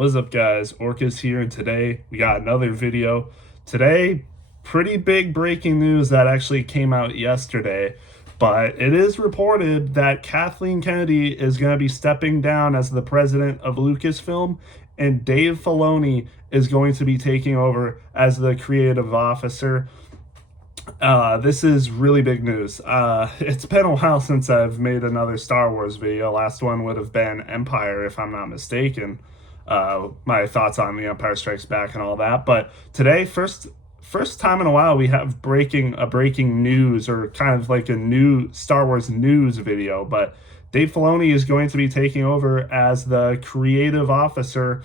What's up, guys? Orcus here, and today we got another video. Today, pretty big breaking news that actually came out yesterday, but it is reported that Kathleen Kennedy is going to be stepping down as the president of Lucasfilm, and Dave Filoni is going to be taking over as the creative officer. This is really big news. It's been a while since I've made another Star Wars video. Last one would have been Empire, if I'm not mistaken. My thoughts on The Empire Strikes Back and all that. But today, first time in a while, we have breaking news, or kind of like a new Star Wars news video. But Dave Filoni is going to be taking over as the creative officer,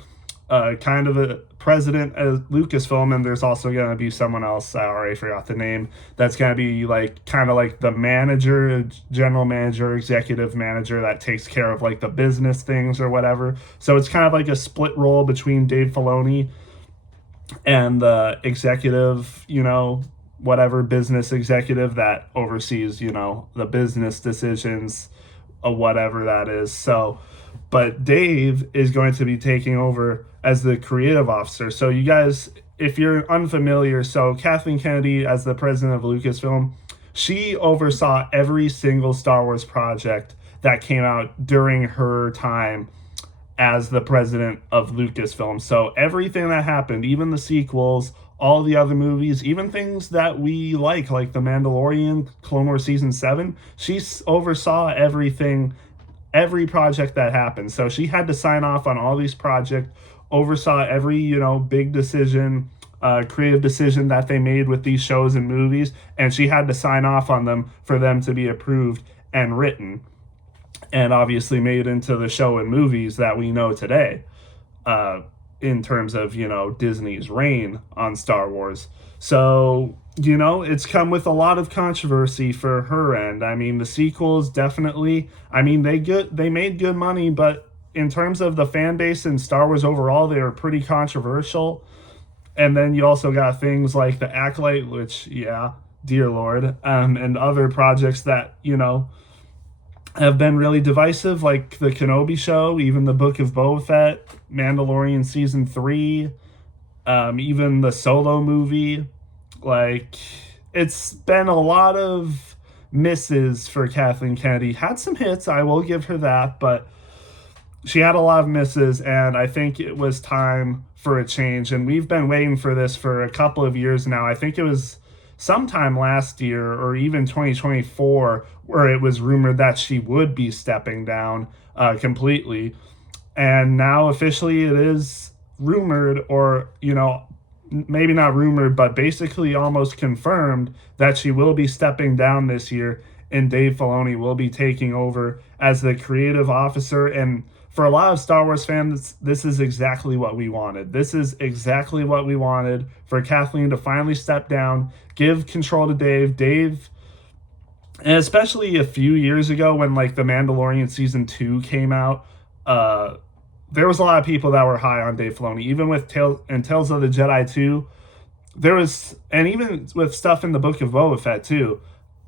kind of a president at Lucasfilm, and there's also going to be someone else, I already forgot the name, that's going to be like kind of like the manager, general manager, executive manager that takes care of like the business things or whatever. So it's kind of like a split role between Dave Filoni and the executive, whatever business executive that oversees, the business decisions of whatever that is. So, but Dave is going to be taking over as the creative officer. So you guys, if you're unfamiliar, so Kathleen Kennedy, as the president of Lucasfilm, she oversaw every single Star Wars project that came out during her time as the president of Lucasfilm. So everything that happened, even the sequels, all the other movies, even things that we like The Mandalorian, Clone Wars Season 7, she oversaw everything, every project that happened. So she had to sign off on all these projects, oversaw every, big decision, creative decision that they made with these shows and movies, and she had to sign off on them for them to be approved and written, and obviously made into the show and movies that we know today, in terms of, Disney's reign on Star Wars. So, it's come with a lot of controversy for her end. I mean, the sequels definitely, they made good money, but in terms of the fan base and Star Wars overall, they were pretty controversial. And then you also got things like The Acolyte, which, yeah, dear Lord, and other projects that, have been really divisive, like the Kenobi show, even the Book of Boba Fett, Mandalorian Season 3, even the Solo movie. Like, it's been a lot of misses for Kathleen Kennedy. Had some hits, I will give her that, but she had a lot of misses, and I think it was time for a change. And we've been waiting for this for a couple of years now. I think it was sometime last year or even 2024 where it was rumored that she would be stepping down completely. And now officially it is rumored, or, maybe not rumored, but basically almost confirmed that she will be stepping down this year, and Dave Filoni will be taking over as the creative officer. And for a lot of Star Wars fans, this is exactly what we wanted. This is exactly what we wanted, for Kathleen to finally step down, give control to Dave, and especially a few years ago when The Mandalorian Season 2 came out, there was a lot of people that were high on Dave Filoni. Even with Tales of the Jedi 2, there was, and even with stuff in the Book of Boba Fett too,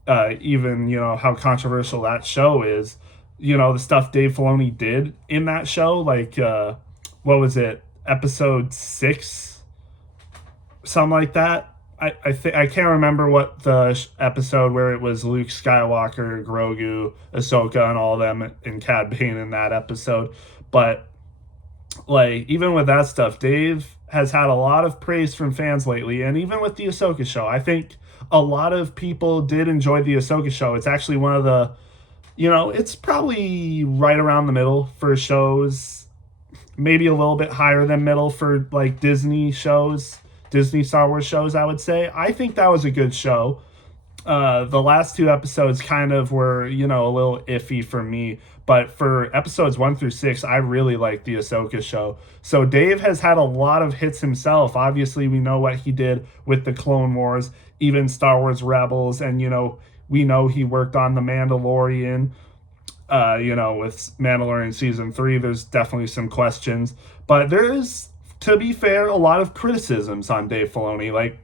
even, how controversial that show is, the stuff Dave Filoni did in that show, what was it, episode 6, something like that. I can't remember what the episode where it was Luke Skywalker, Grogu, Ahsoka, and all of them, and Cad Bane in that episode. But even with that stuff, Dave has had a lot of praise from fans lately, and even with the Ahsoka show, I think a lot of people did enjoy the Ahsoka show. It's actually one of the, it's probably right around the middle for shows, maybe a little bit higher than middle for Disney shows, Disney Star Wars shows, I would say. I think that was a good show. The last 2 episodes kind of were, a little iffy for me. But for episodes 1 through 6, I really liked the Ahsoka show. So Dave has had a lot of hits himself. Obviously, we know what he did with the Clone Wars, even Star Wars Rebels. And, we know he worked on The Mandalorian. With Mandalorian Season 3, there's definitely some questions. But there is, to be fair, a lot of criticisms on Dave Filoni.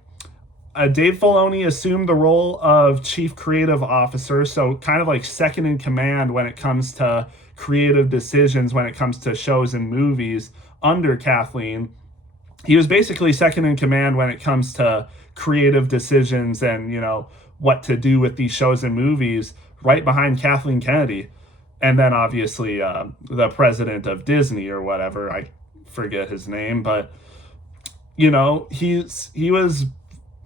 Dave Filoni assumed the role of chief creative officer, so kind of second in command when it comes to creative decisions, when it comes to shows and movies under Kathleen, he was basically second in command when it comes to creative decisions and, what to do with these shows and movies, right behind Kathleen Kennedy. And then obviously the president of Disney or whatever, I forget his name, but he was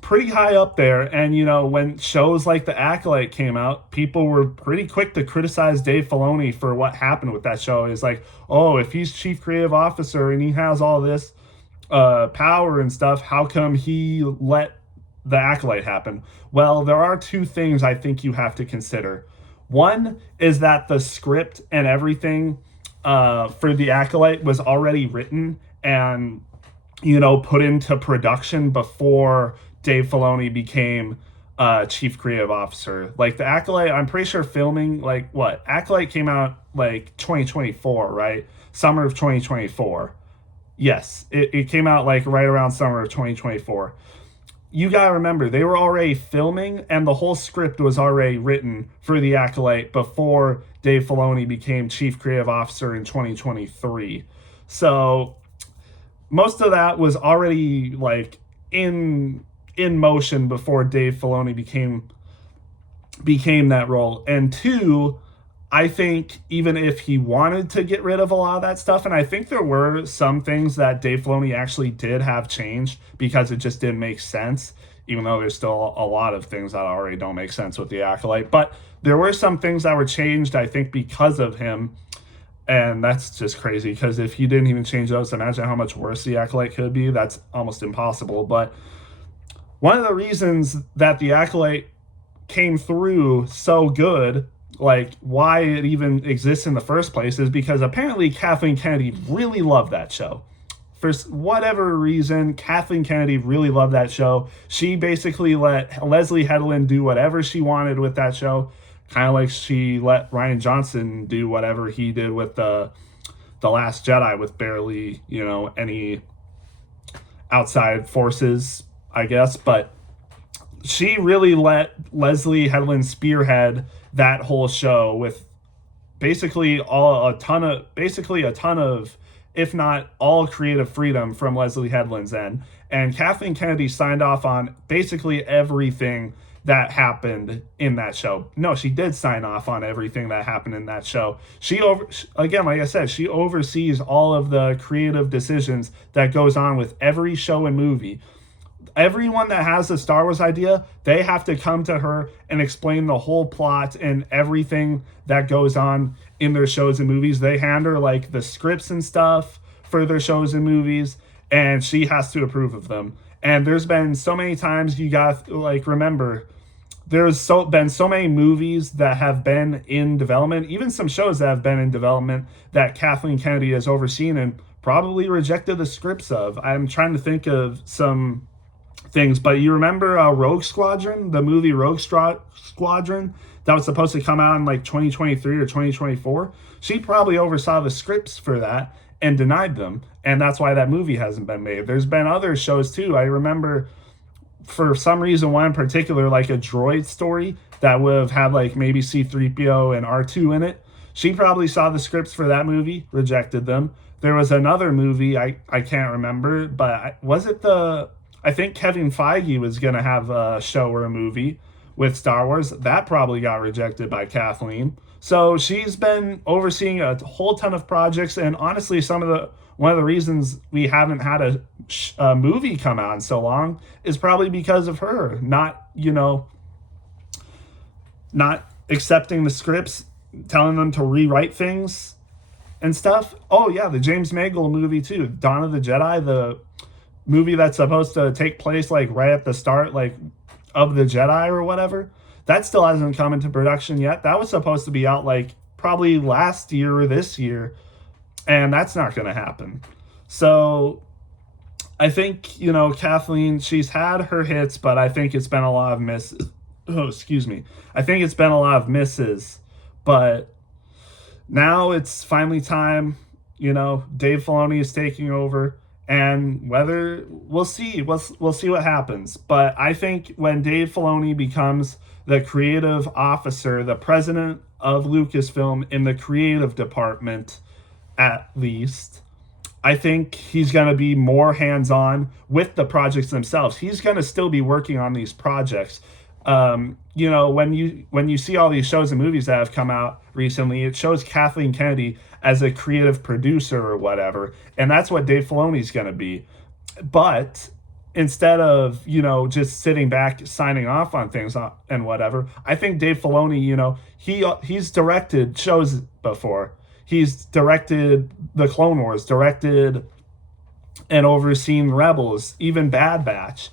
pretty high up there. And when shows like The Acolyte came out, people were pretty quick to criticize Dave Filoni for what happened with that show. It's like, oh, if he's chief creative officer and he has all this power and stuff, how come he let The Acolyte happen? Well, there are two things I think you have to consider. One is that the script and everything for The Acolyte was already written and put into production before Dave Filoni became chief creative officer. Like The Acolyte, I'm pretty sure filming, Acolyte came out 2024, right? Summer of 2024. Yes, it came out right around summer of 2024. You gotta remember, they were already filming and the whole script was already written for The Acolyte before Dave Filoni became chief creative officer in 2023. So most of that was already in motion before Dave Filoni became that role. And two, I think even if he wanted to get rid of a lot of that stuff, and I think there were some things that Dave Filoni actually did have changed because it just didn't make sense, even though there's still a lot of things that already don't make sense with The Acolyte. But there were some things that were changed, I think, because of him. And that's just crazy, because if he didn't even change those, imagine how much worse The Acolyte could be. That's almost impossible. But one of the reasons that The Acolyte came through so good, why it even exists in the first place, is because apparently Kathleen Kennedy really loved that show. For whatever reason, Kathleen Kennedy really loved that show. She basically let Leslie Headland do whatever she wanted with that show, kind of like she let Rian Johnson do whatever he did with the Last Jedi with barely, any outside forces, I guess. But she really let Leslie Headland spearhead that whole show with basically a ton of, if not all, creative freedom from Leslie Headland's end. And Kathleen Kennedy signed off on basically everything that happened in that show. No, she did sign off on everything that happened in that show. Again, like I said, she oversees all of the creative decisions that goes on with every show and movie. Everyone that has a Star Wars idea, they have to come to her and explain the whole plot and everything that goes on in their shows and movies. They hand her the scripts and stuff for their shows and movies, and she has to approve of them. And there's been so many times you got remember, there's been so many movies that have been in development, even some shows that have been in development that Kathleen Kennedy has overseen and probably rejected the scripts of. I'm trying to think of some things, but you remember Rogue Squadron, the movie Rogue Squadron that was supposed to come out in 2023 or 2024? She probably oversaw the scripts for that and denied them, and that's why that movie hasn't been made. There's been other shows too. I remember for some reason one in particular, a droid story that would have had maybe C-3PO and R2 in it. She probably saw the scripts for that movie, rejected them. There was another movie, I can't remember, but I think Kevin Feige was going to have a show or a movie with Star Wars. That probably got rejected by Kathleen. So she's been overseeing a whole ton of projects, and honestly, one of the reasons we haven't had a movie come out in so long is probably because of her not accepting the scripts, telling them to rewrite things and stuff. Oh yeah, the James Mangold movie too, Dawn of the Jedi, the movie that's supposed to take place right at the start of the Jedi or whatever. That still hasn't come into production yet. That was supposed to be out probably last year or this year, and that's not going to happen. So I think, Kathleen, she's had her hits, but I think it's been a lot of misses. Oh, excuse me. I think it's been a lot of misses, but now it's finally time. Dave Filoni is taking over, and we'll see what happens. But I think when Dave Filoni becomes the creative officer, the president of Lucasfilm in the creative department, at least, I think he's going to be more hands-on with the projects themselves. He's going to still be working on these projects. When you see all these shows and movies that have come out recently, it shows Kathleen Kennedy as a creative producer or whatever, and that's what Dave Filoni's going to be. But instead of just sitting back signing off on things and whatever, I think Dave Filoni, he's directed shows before. He's directed the Clone Wars, directed and overseen Rebels, even Bad Batch,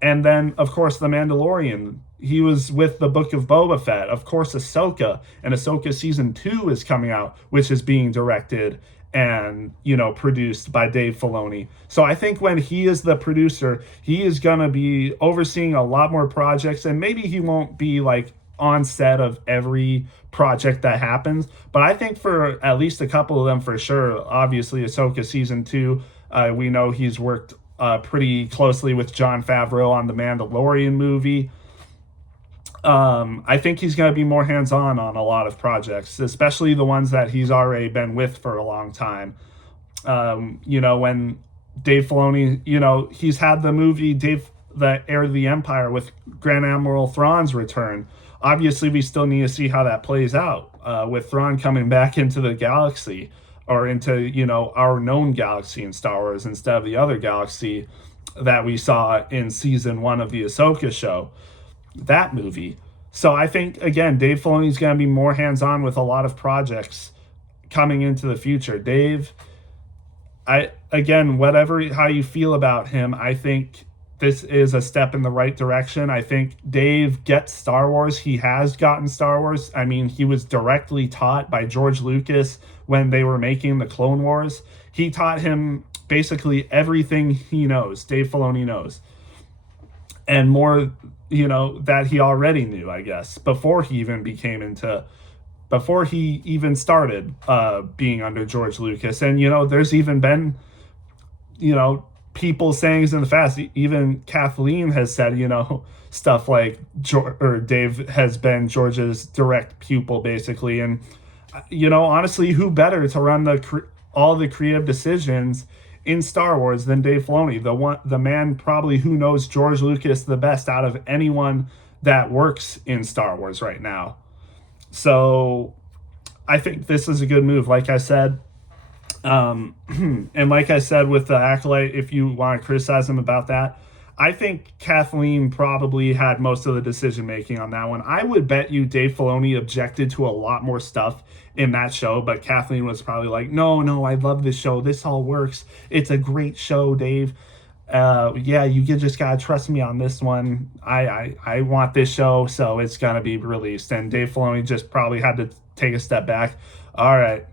and then of course The Mandalorian. He was with the Book of Boba Fett, of course Ahsoka, and Ahsoka season 2 is coming out, which is being directed and produced by Dave Filoni. So I think when he is the producer, he is gonna be overseeing a lot more projects, and maybe he won't be like on set of every project that happens, but I think for at least a couple of them for sure. Obviously Ahsoka season 2, we know he's worked pretty closely with Jon Favreau on the Mandalorian movie. I think he's going to be more hands-on on a lot of projects, especially the ones that he's already been with for a long time. When Dave Filoni, he's had the movie The Heir of the Empire with Grand Admiral Thrawn's return. Obviously, we still need to see how that plays out with Thrawn coming back into the galaxy, or into, our known galaxy in Star Wars instead of the other galaxy that we saw in season 1 of the Ahsoka show, that movie. So I think, again, Dave Filoni's going to be more hands-on with a lot of projects coming into the future. Dave, how you feel about him, I think this is a step in the right direction. I think Dave gets Star Wars. He has gotten Star Wars. I mean, he was directly taught by George Lucas when they were making the Clone Wars. He taught him basically everything he knows, Dave Filoni knows. And more, that he already knew, I guess, before he even started being under George Lucas. And, there's even been, people saying in the past, even Kathleen has said, stuff like Dave has been George's direct pupil, basically. And, honestly, who better to run all the creative decisions in Star Wars than Dave Filoni, the man probably who knows George Lucas the best out of anyone that works in Star Wars right now. So I think this is a good move, like I said. And like I said with the Acolyte, if you want to criticize him about that, I think Kathleen probably had most of the decision making on that one. I would bet you Dave Filoni objected to a lot more stuff in that show, but Kathleen was probably like, no, I love this show. This all works. It's a great show, Dave. You just gotta trust me on this one. I want this show, so it's gonna be released. And Dave Filoni just probably had to take a step back. All right,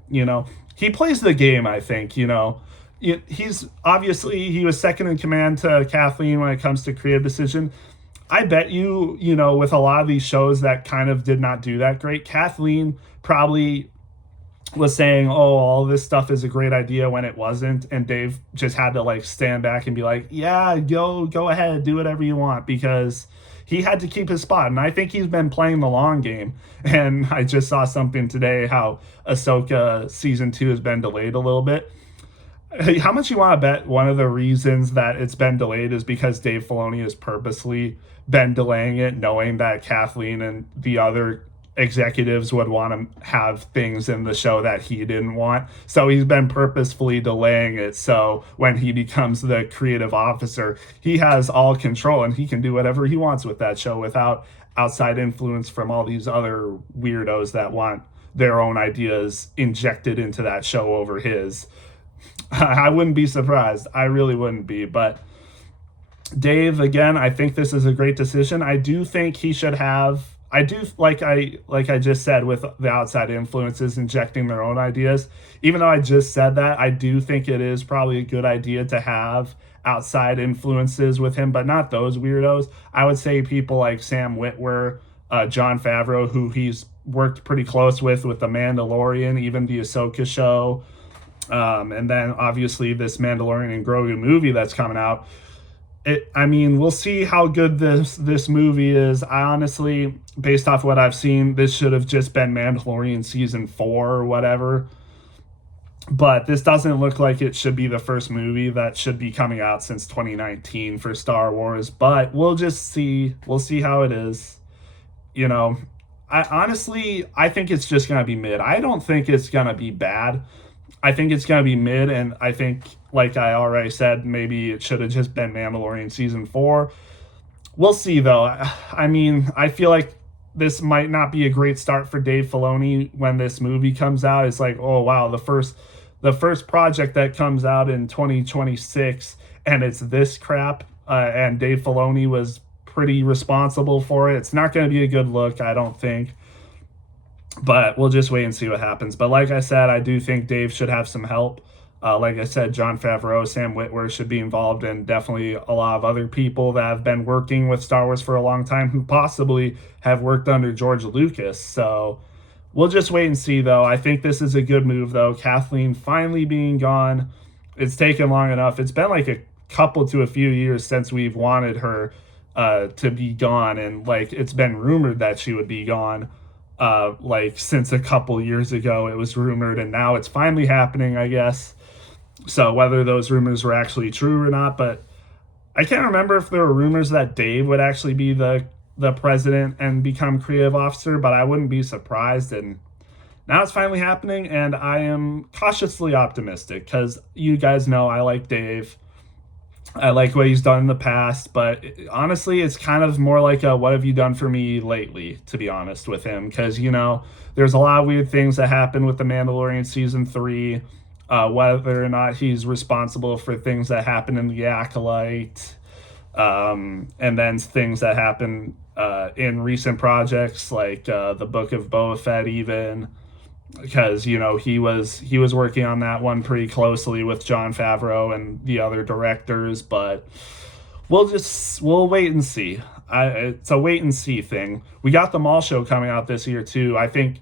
he plays the game, I think. He's obviously, he was second in command to Kathleen when it comes to creative decision. I bet you, with a lot of these shows that kind of did not do that great, Kathleen probably was saying, all this stuff is a great idea when it wasn't, and Dave just had to stand back and be like, yeah, go ahead, do whatever you want, because he had to keep his spot. And I think he's been playing the long game. And I just saw something today how Ahsoka season 2 has been delayed a little bit. How much you want to bet one of the reasons that it's been delayed is because Dave Filoni has purposely been delaying it, knowing that Kathleen and the other executives would want to have things in the show that he didn't want. So he's been purposefully delaying it, so when he becomes the creative officer, he has all control and he can do whatever he wants with that show without outside influence from all these other weirdos that want their own ideas injected into that show over his. I wouldn't be surprised. I really wouldn't be. But Dave, again, I think this is a great decision. I do think he should have, like I just said, with the outside influences injecting their own ideas, even though I just said that, I do think it is probably a good idea to have outside influences with him, but not those weirdos. I would say people like Sam Witwer, Jon Favreau, who he's worked pretty close with The Mandalorian, even the Ahsoka show, and then obviously this Mandalorian and Grogu movie that's coming out. We'll see how good this movie is. I honestly, based off what I've seen, this should have just been Mandalorian season 4 or whatever. But this doesn't look like it should be the first movie that should be coming out since 2019 for Star Wars. But we'll just see. We'll see how it is. You know, I think it's just gonna be mid. I don't think it's gonna be bad. I think it's gonna be mid, and I think, like I already said, maybe it should have just been Mandalorian season 4. We'll see though. I mean, I feel like this might not be a great start for Dave Filoni when this movie comes out. It's like, oh wow, the first project that comes out in 2026, and it's this crap. And Dave Filoni was pretty responsible for it. It's not going to be a good look, I don't think. But we'll just wait and see what happens. But like I said, I do think Dave should have some help. Like I said, Jon Favreau, Sam Witwer should be involved, and definitely a lot of other people that have been working with Star Wars for a long time who possibly have worked under George Lucas. So we'll just wait and see, though. I think this is a good move, though. Kathleen finally being gone. It's taken long enough. It's been like a couple to a few years since we've wanted her to be gone, and like it's been rumored that she would be gone. Like since a couple years ago, it was rumored, and now it's finally happening, I guess. So whether those rumors were actually true or not, but I can't remember if there were rumors that Dave would actually be the president and become creative officer, but I wouldn't be surprised. And now it's finally happening, and I am cautiously optimistic because you guys know I like Dave. I like what he's done in the past, but honestly, it's kind of more like a what have you done for me lately, to be honest with him, because, there's a lot of weird things that happen with The Mandalorian Season 3, whether or not he's responsible for things that happen in The Acolyte, and then things that happen in recent projects like the Book of Boba Fett even, because he was working on that one pretty closely with Jon Favreau and the other directors. But we'll wait and see. It's a wait and see thing. We got the Mall Show coming out this year too. I think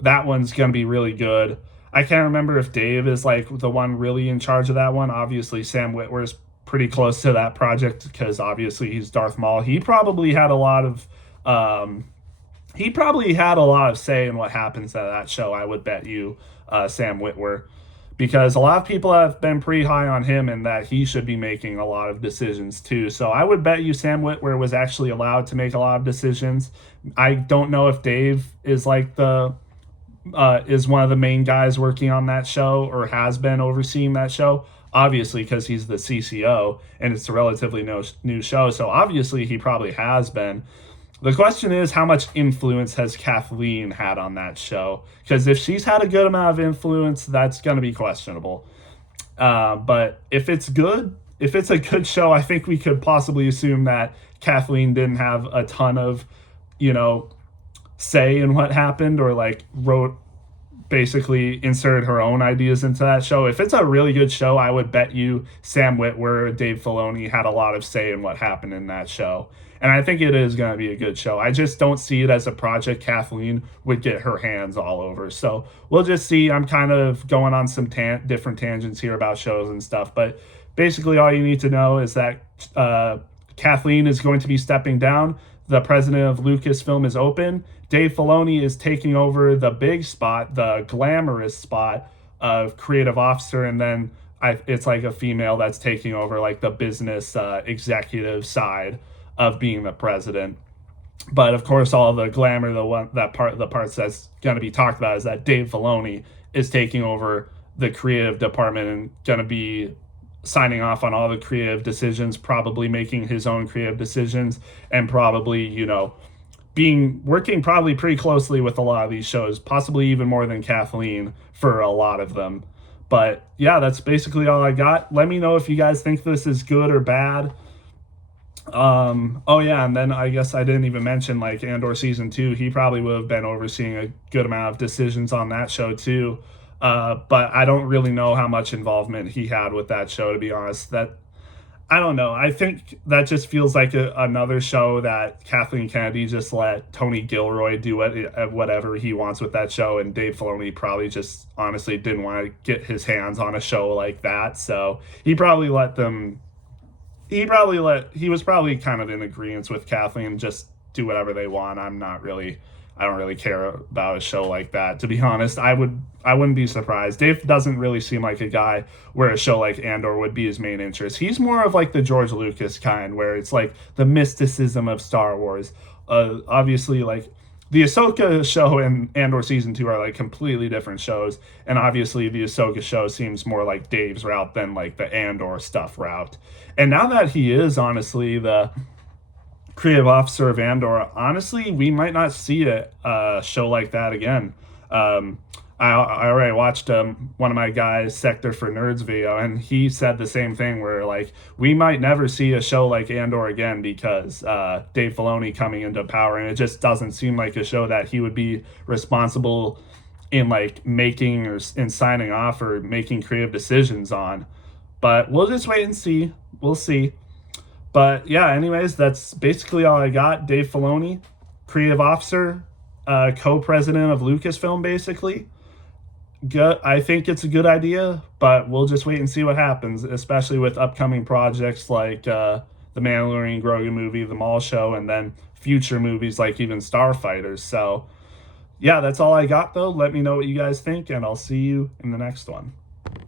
that one's gonna be really good. I can't remember if Dave is like the one really in charge of that one. Obviously Sam Witwer's pretty close to that project because obviously he's Darth Maul. He probably had a lot of say in what happens at that show, I would bet you, Sam Witwer, because a lot of people have been pretty high on him and that he should be making a lot of decisions too. So I would bet you Sam Witwer was actually allowed to make a lot of decisions. I don't know if Dave is like is one of the main guys working on that show or has been overseeing that show. Obviously, because he's the CCO and it's a relatively new show. So obviously he probably has been. The question is, how much influence has Kathleen had on that show? Because if she's had a good amount of influence, that's going to be questionable. But if it's a good show, I think we could possibly assume that Kathleen didn't have a ton of, say in what happened, or like basically inserted her own ideas into that show. If it's a really good show, I would bet you Sam Witwer, Dave Filoni had a lot of say in what happened in that show. And I think it is going to be a good show. I just don't see it as a project Kathleen would get her hands all over. So we'll just see. I'm kind of going on some different tangents here about shows and stuff. But basically all you need to know is that Kathleen is going to be stepping down. The president of Lucasfilm is open. Dave Filoni is taking over the big spot, the glamorous spot of creative officer. And then it's like a female that's taking over like the business executive side of being the president. But of course, all the glamour, the parts that's going to be talked about is that Dave Filoni is taking over the creative department and going to be signing off on all the creative decisions, probably making his own creative decisions, and probably, working probably pretty closely with a lot of these shows, possibly even more than Kathleen for a lot of them. But yeah, that's basically all I got. Let me know if you guys think this is good or bad. Oh yeah, and then I guess I didn't even mention like Andor season 2. He probably would have been overseeing a good amount of decisions on that show too. But I don't really know how much involvement he had with that show, to be honest. That I don't know. I think that just feels like another show that Kathleen Kennedy just let Tony Gilroy do whatever he wants with that show, and Dave Filoni probably just honestly didn't want to get his hands on a show like that, so he probably let them. He was probably kind of in agreement with Kathleen, just do whatever they want. I'm I don't really care about a show like that. To be honest, I wouldn't be surprised. Dave doesn't really seem like a guy where a show like Andor would be his main interest. He's more of like the George Lucas kind, where it's like the mysticism of Star Wars. Obviously, like the Ahsoka show and Andor season 2 are like completely different shows, and obviously the Ahsoka show seems more like Dave's route than like the Andor stuff route. And now that he is honestly the creative officer of Andor, honestly, we might not see a show like that again. I already watched one of my guys' Sector for Nerds video, and he said the same thing, where like we might never see a show like Andor again because Dave Filoni coming into power, and it just doesn't seem like a show that he would be responsible in like making or in signing off or making creative decisions on. But we'll just wait and see. We'll see. But yeah, anyways, that's basically all I got. Dave Filoni, creative officer, co-president of Lucasfilm, basically. Good. I think it's a good idea, but we'll just wait and see what happens, especially with upcoming projects like the Mandalorian Grogu movie, the Maul show, and then future movies like even Starfighters. So yeah, that's all I got though. Let me know what you guys think, and I'll see you in the next one.